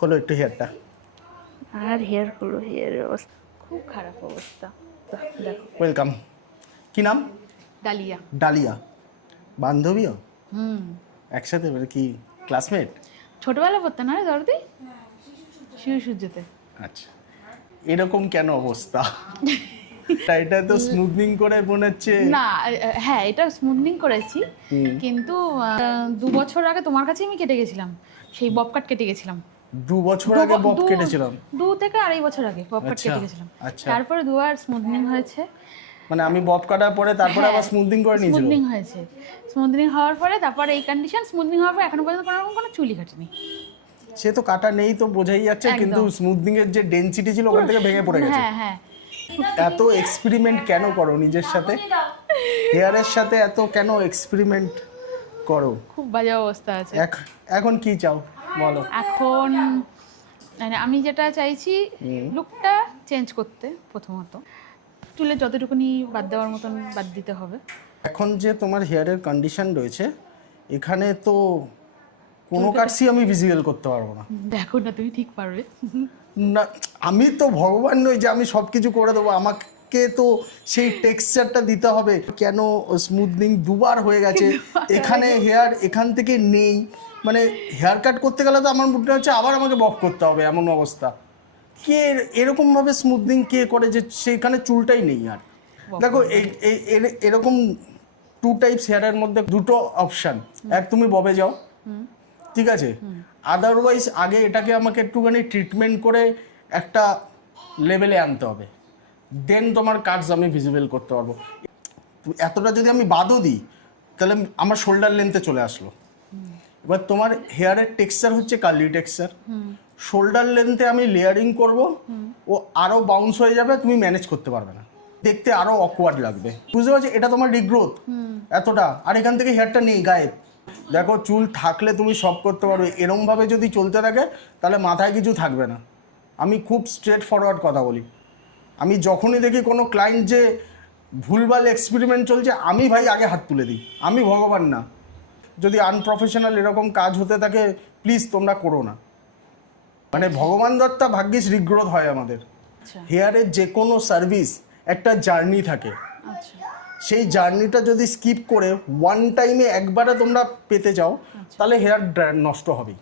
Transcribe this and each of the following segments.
খোলো একটু হেয়ারটা। আর হেয়ারের অবস্থা খুব খারাপ অবস্থা। দেখো ওয়েলকাম। কি নাম? ডালিয়া। ডালিয়া। বান্ধবীও হুম, একসাথে, মানে কি ক্লাসমেট? ছোটবেলা পড়তে না রে দরদি, শিশু সূর্যতে। আচ্ছা, এরকম কেন অবস্থা? এটা তো স্মুথনিং করে মনে হচ্ছে। না, হ্যাঁ এটা স্মুথনিং করেছি, হুম। কিন্তু 2 বছর আগে তোমার কাছে আমি কেটে গেছিলাম, সেই বব কাট কেটে গেছিলাম। 2 বছর আগে বব কেটেছিলাম? 2 থেকে 2.5 বছর আগে বব কাট আচ্ছা কেটে গেছিলাম। আচ্ছা, তারপরে 2বার স্মুথনিং হয়েছে। মানে আমি বব কাটার পরে তারপরে আবার স্মুথনিং করে নিয়েছিল? স্মুথনিং হয়েছে, স্মুথনিং হওয়ার পরে তারপরে এই কন্ডিশন, স্মুথনিং হওয়ার পরে এখনো পর্যন্ত কোনো চুলই কাটেনি। সে তো কাটা নেই তো বোঝাই যাচ্ছে, কিন্তু স্মুথনিং এর যে ডেনসিটি ছিল ওখান থেকে ভেঙে পড়ে গেছে। হ্যাঁ হ্যাঁ। এত এক্সপেরিমেন্ট কেন করো নিজের সাথে? হেয়ারের সাথে এত কেন এক্সপেরিমেন্ট করো? খুব বাজে অবস্থা আছে এখন কি চাও বলো? এখন। মানে আমি যেটা চাইছি, লুকটা চেঞ্জ করতে। প্রথমত চুলে যতটুকুনি বাদ দেওয়ার মতন বাদ দিতে হবে। এখন যে তোমার হেয়ারের কন্ডিশন রয়েছে, এখানে তো কোনো কাটসই আমি ভিজুয়াল করতে পারবো না। দেখো না, তুমি ঠিক পারবে না, আমি তো ভগবান নই যে আমি সব কিছু করে দেবো। আমাকে তো সেই টেক্সচারটা দিতে হবে। কেন স্মুথনিং 2বার হয়ে গেছে, এখানে হেয়ার এখান থেকে নেই, মানে হেয়ার কাট করতে গেলে তো আমার মনে হচ্ছে আবার আমাকে বক করতে হবে, এমন অবস্থা। কে এরকমভাবে স্মুথনিং কে করে যে সেইখানে চুলটাই নেই? আর দেখো এরকম 2 টাইপস হেয়ারের মধ্যে 2টো অপশান। এক, তুমি ববে যাও, ঠিক আছে, আদারওয়াইজ আগে এটাকে আমাকে একটুখানি ট্রিটমেন্ট করে একটা লেভেলে আনতে হবে, দেন তোমার কাটস আমি ভিজিবল করতে পারবো। এতটা যদি আমি বাদও দিই তাহলে আমার শোল্ডার লেন্থে চলে আসলো। এবার তোমার হেয়ারের টেক্সচার হচ্ছে কার্লি টেক্সচার, শোল্ডার লেন্থে আমি লেয়ারিং করব, ও আরও বাউন্স হয়ে যাবে, তুমি ম্যানেজ করতে পারবে না, দেখতে আরও অকওয়ার্ড লাগবে। বুঝতে পারছি? এটা তোমার রিগ্রোথ এতটা, আর এখান থেকে হেয়ারটা নেই গায়েব। দেখো, চুল থাকলে তুমি সব করতে পারবে, এরমভাবে যদি চলতে থাকে তাহলে মাথায় কিছু থাকবে না। আমি খুব স্ট্রেট ফরওয়ার্ড কথা বলি। আমি যখনই দেখি কোনো ক্লায়েন্ট যে ভুলভাল এক্সপেরিমেন্ট চলছে, আমি ভাই আগে হাত তুলে দিই। আমি ভগবান না। যদি আনপ্রফেশনাল এরকম কাজ হতে থাকে, প্লিজ তোমরা করো না। মানে ভগবান দত্তা ভাগ্যিস রিগ্রোথ হয় আমাদের। হেয়ারের যে কোনো সার্ভিস একটা জার্নি থাকে, সেই জার্নিটা যদি স্কিপ করে ওয়ান টাইমে একবারে তোমরা পেতে যাও, তাহলে হেয়ার নষ্ট হবেই।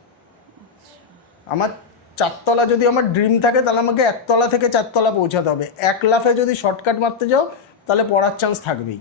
আমার 4 তলা যদি আমার ড্রিম থাকে, তাহলে আমাকে 1 তলা থেকে 4 তলা পৌঁছাতে হবে। 1 লাফে যদি শর্টকাট মারতে যাও, তাহলে পড়ার চান্স থাকবেই।